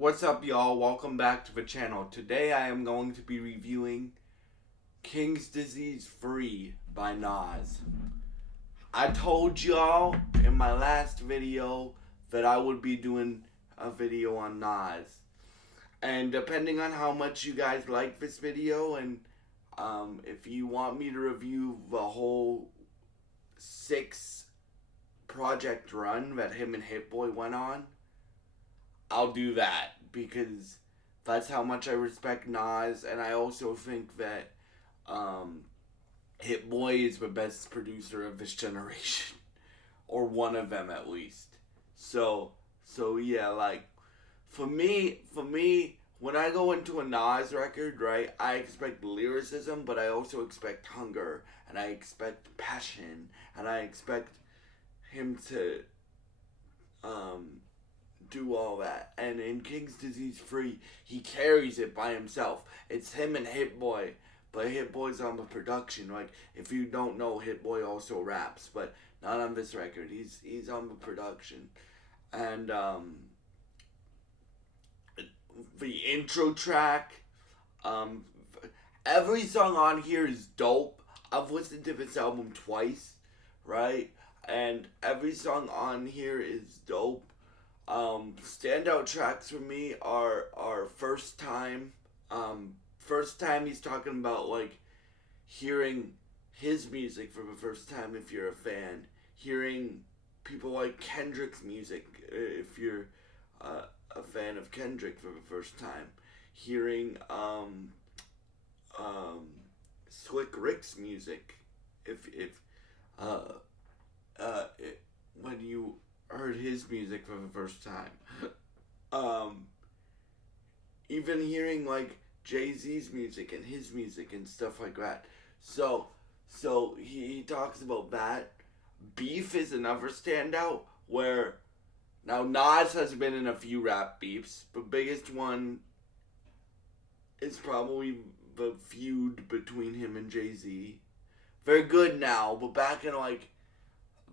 What's up, y'all? Welcome back to the channel. Today I am going to be reviewing King's Disease 3 by Nas. I told y'all in my last video that I would be doing a video on Nas. And depending on how much you guys like this video and if you want me to review the whole 6 project run that him and Hit Boy went on, I'll do that because that's how much I respect Nas, and I also think that Hit Boy is the best producer of this generation, or one of them at least. So yeah, like for me, when I go into a Nas record, right, I expect lyricism, but I also expect hunger, and I expect passion, and I expect him to um do all that. And in King's Disease 3, he carries it by himself. It's him and Hit Boy, but Hit Boy's on the production. Like, if you don't know, Hit Boy also raps, but not on this record. He's on the production. And the intro track, um, every song on here is dope. I've listened to this album twice, right? And every song on here is dope. Standout tracks for me are first time. First time he's talking about like hearing his music for the first time if you're a fan. Hearing people like Kendrick's music if you're a fan of Kendrick for the first time. Hearing Slick Rick's music if uh, when you heard his music for the first time. um, Even hearing like Jay-Z's music and his music and stuff like that. So he talks about that. Beef is another standout where now Nas has been in a few rap beefs. The biggest one is probably the feud between him and Jay-Z. They're good now, but back in like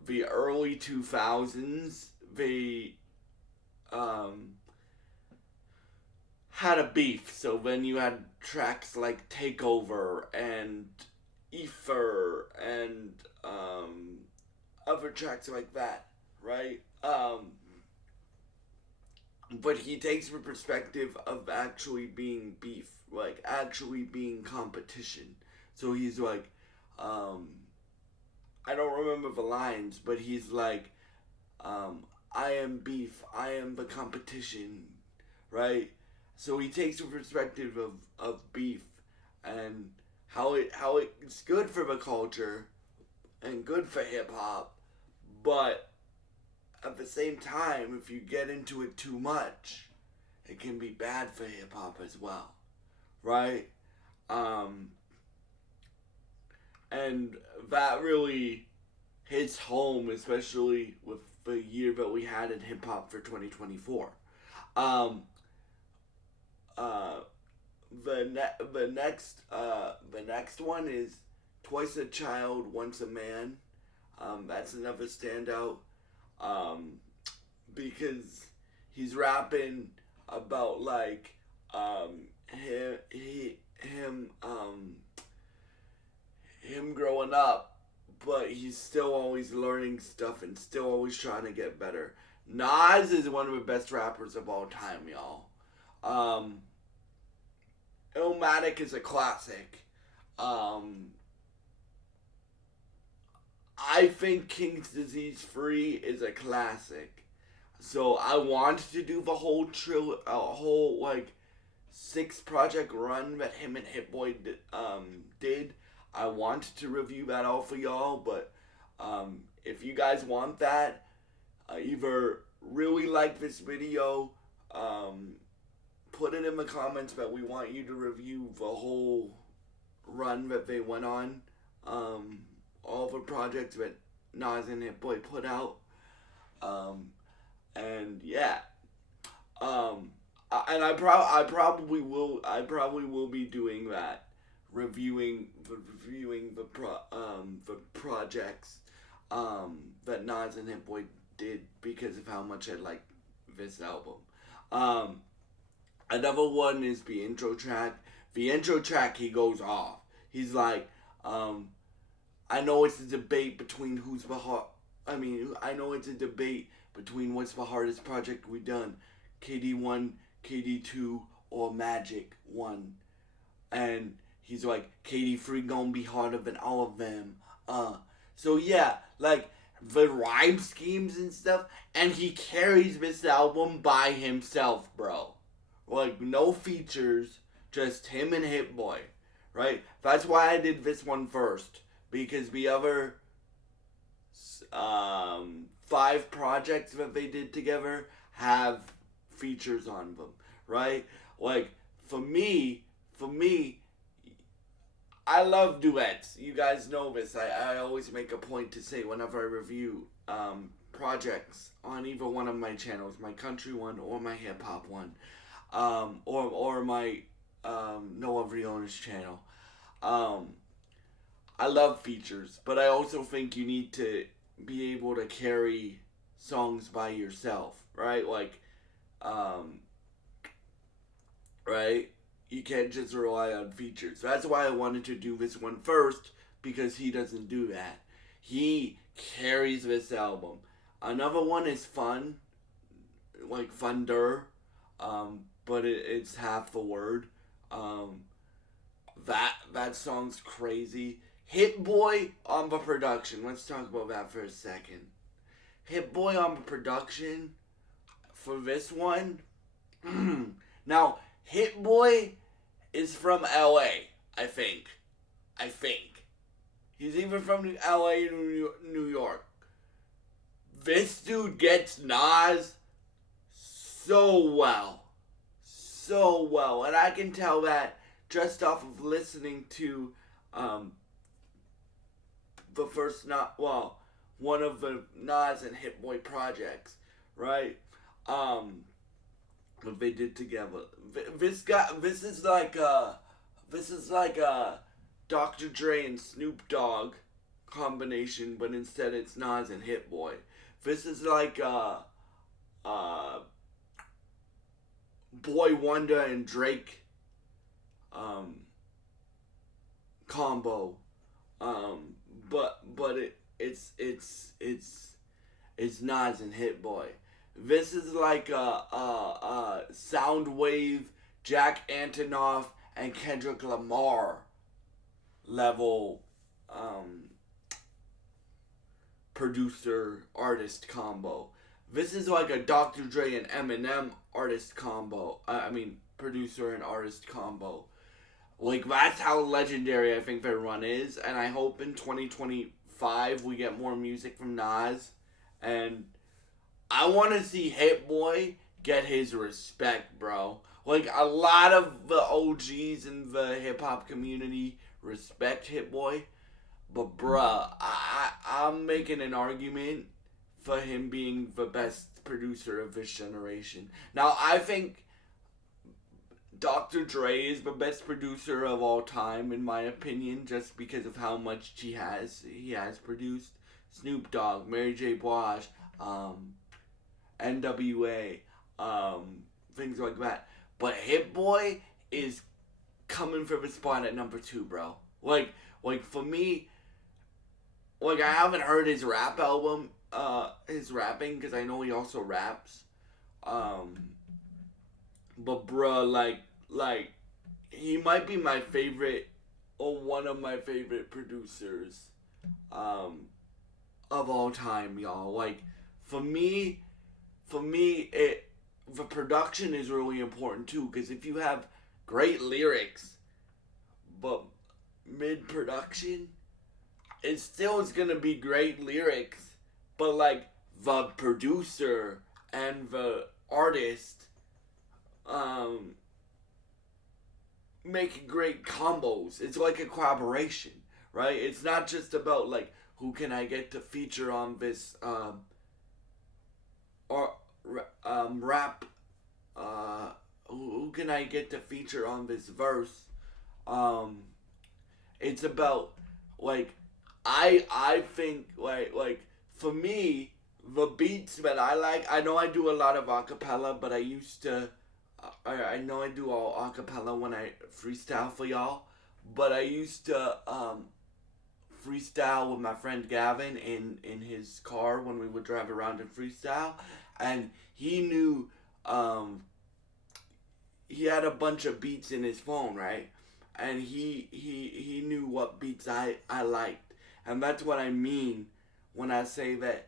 the early 2000s, they had a beef. So then you had tracks like Takeover and Ether and other tracks like that, right? But he takes the perspective of actually being beef, like actually being competition. So he's like, I don't remember the lines, but he's like, I am beef, I am the competition, right? So he takes the perspective of beef and how it's good for the culture and good for hip hop, but at the same time, if you get into it too much, it can be bad for hip hop as well, right? Um, and that really hits home, especially with the year that we had in hip hop for 2024. Um, uh, the next one is Twice a Child, Once a Man. That's another standout. Um, because he's rapping about like him growing up, but he's still always learning stuff and still always trying to get better. Nas is one of the best rappers of all time, y'all. Um, Illmatic is a classic. Um, I think King's Disease 3 is a classic. So I wanted to do the whole like 6 project run that him and Hit Boy did. I wanted to review that all for y'all, but if you guys want that, either really like this video, put it in the comments that we want you to review the whole run that they went on, all the projects that Nas and Hit Boy put out, and yeah, and I probably will be doing that, reviewing the projects that Nas and Hit Boy did because of how much I like this album. Another one is the intro track. The intro track, he goes off. He's like, I know it's a debate between who's the hard. I know it's a debate between what's the hardest project we've done, KD1, KD2, or Magic 1. And he's like, KD3 gonna be harder than all of them. So yeah, like the rhyme schemes and stuff, and he carries this album by himself, bro. Like no features, just him and Hit Boy, right? That's why I did this one first, because the other 5 projects that they did together have features on them, right? Like for me, I love duets. You guys know this. I always make a point to say whenever I review projects on either one of my channels, my country one or my hip hop one, or my Noah Briones channel. I love features, but I also think you need to be able to carry songs by yourself, right? Like, right? You can't just rely on features. That's why I wanted to do this one first, because he doesn't do that. He carries this album. Another one is Fun, like Thunder, but it's half the word. That song's crazy. Hit Boy on the production. Let's talk about that for a second. Hit Boy on the production for this one. Now, Hit Boy is from LA, I think. He's even from LA or New York. This dude gets Nas so well. So well. And I can tell that just off of listening to the first one of the Nas and Hit Boy projects, right? What they did together. This is like a Dr. Dre and Snoop Dogg combination, but instead it's Nas and Hit Boy. This is like Boy Wonder and Drake combo. But it's Nas and Hit Boy. This is like a Soundwave, Jack Antonoff, and Kendrick Lamar level producer artist combo. This is like a Dr. Dre and Eminem artist combo. Producer and artist combo. Like, that's how legendary I think their run is, and I hope in 2025 we get more music from Nas, and I want to see Hit Boy get his respect, bro. Like, a lot of the OGs in the hip-hop community respect Hit Boy, but bruh, I'm making an argument for him being the best producer of this generation. Now, I think Dr. Dre is the best producer of all time, in my opinion, just because of how much he has produced. Snoop Dogg, Mary J. Blige, NWA, things like that. But Hit Boy is coming for the spot at number 2, bro. Like for me, like, I haven't heard his rap album, his rapping, because I know he also raps. But bruh, like, he might be my favorite, or one of my favorite producers, of all time, y'all. Like, for me, the production is really important too, because if you have great lyrics, but mid-production, it still is gonna be great lyrics, but like, the producer and the artist making great combos. It's like a collaboration, right? It's not just about like, who can I get to feature on this rap, who can I get to feature on this verse. It's about, like, I think like for me, the beats that I like, I know I do a lot of acapella, but I used to I know I do all acapella when I freestyle for y'all, but I used to freestyle with my friend Gavin in his car when we would drive around and freestyle, and he knew he had a bunch of beats in his phone, right? And he knew what beats I liked. And that's what I mean when I say that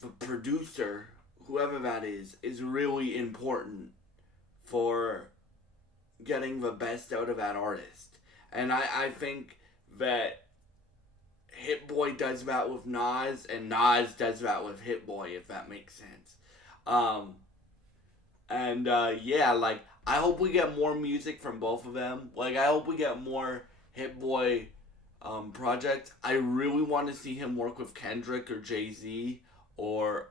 the producer, whoever that is really important for getting the best out of that artist. And I think that Hit Boy does that with Nas, and Nas does that with Hit Boy, if that makes sense. Um, yeah, like, I hope we get more music from both of them. Like, I hope we get more Hit Boy projects. I really want to see him work with Kendrick or Jay-Z or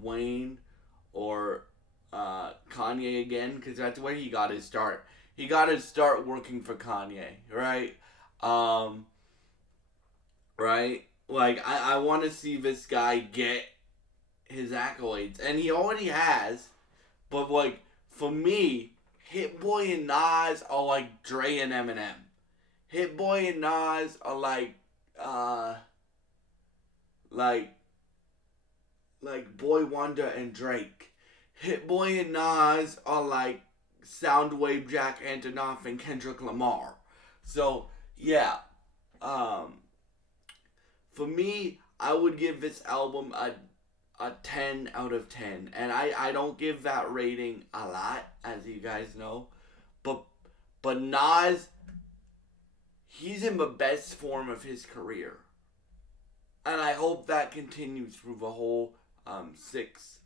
Wayne or Kanye again, because that's where he got his start. He got his start working for Kanye, right? Um, right? Like, I want to see this guy get his accolades, and he already has. But like, for me, Hit Boy and Nas are like Dre and Eminem. Hit Boy and Nas are uh like like Boy Wonder and Drake. Hit Boy and Nas are like Soundwave, Jack Antonoff, and Kendrick Lamar. So yeah, um, for me, I would give this album a 10 out of 10. And I don't give that rating a lot, as you guys know. But Nas, he's in the best form of his career. And I hope that continues through the whole 6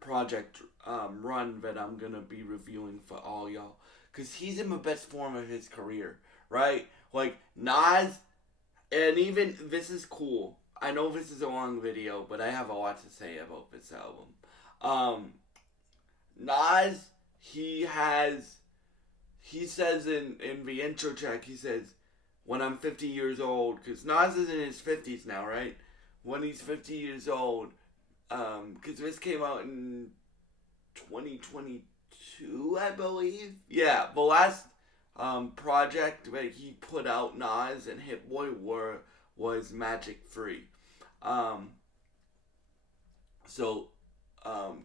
project run that I'm going to be reviewing for all y'all. Because he's in the best form of his career, right? Like, Nas, and even, this is cool. I know this is a long video, but I have a lot to say about this album. Nas, he says in the intro track, he says, when I'm 50 years old, because Nas is in his 50s now, right? When he's 50 years old, because this came out in 2022, I believe. Yeah, the last project that he put out, Nas and Hit Boy, was Magic Free. So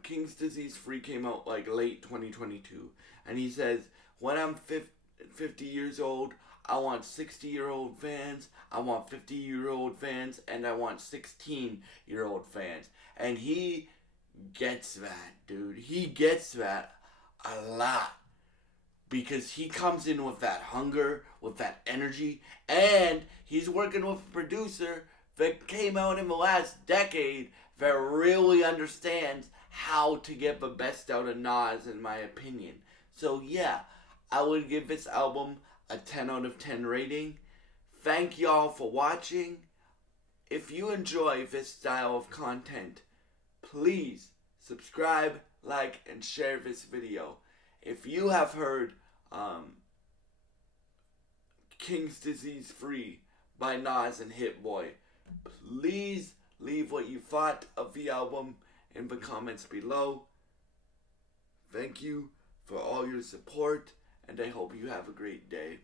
King's Disease 3 came out like late 2022, and he says, when I'm 50 years old, I want 60-year-old fans, I want 50-year-old fans, and I want 16-year-old fans. And he gets that, dude. He gets that a lot. Because he comes in with that hunger, with that energy, and he's working with a producer that came out in the last decade that really understands how to get the best out of Nas, in my opinion. So yeah, I would give this album a 10 out of 10 rating. Thank y'all for watching. If you enjoy this style of content, please subscribe, like, and share this video. If you have heard King's Disease 3 by Nas and Hit Boy, please leave what you thought of the album in the comments below. Thank you for all your support, and I hope you have a great day.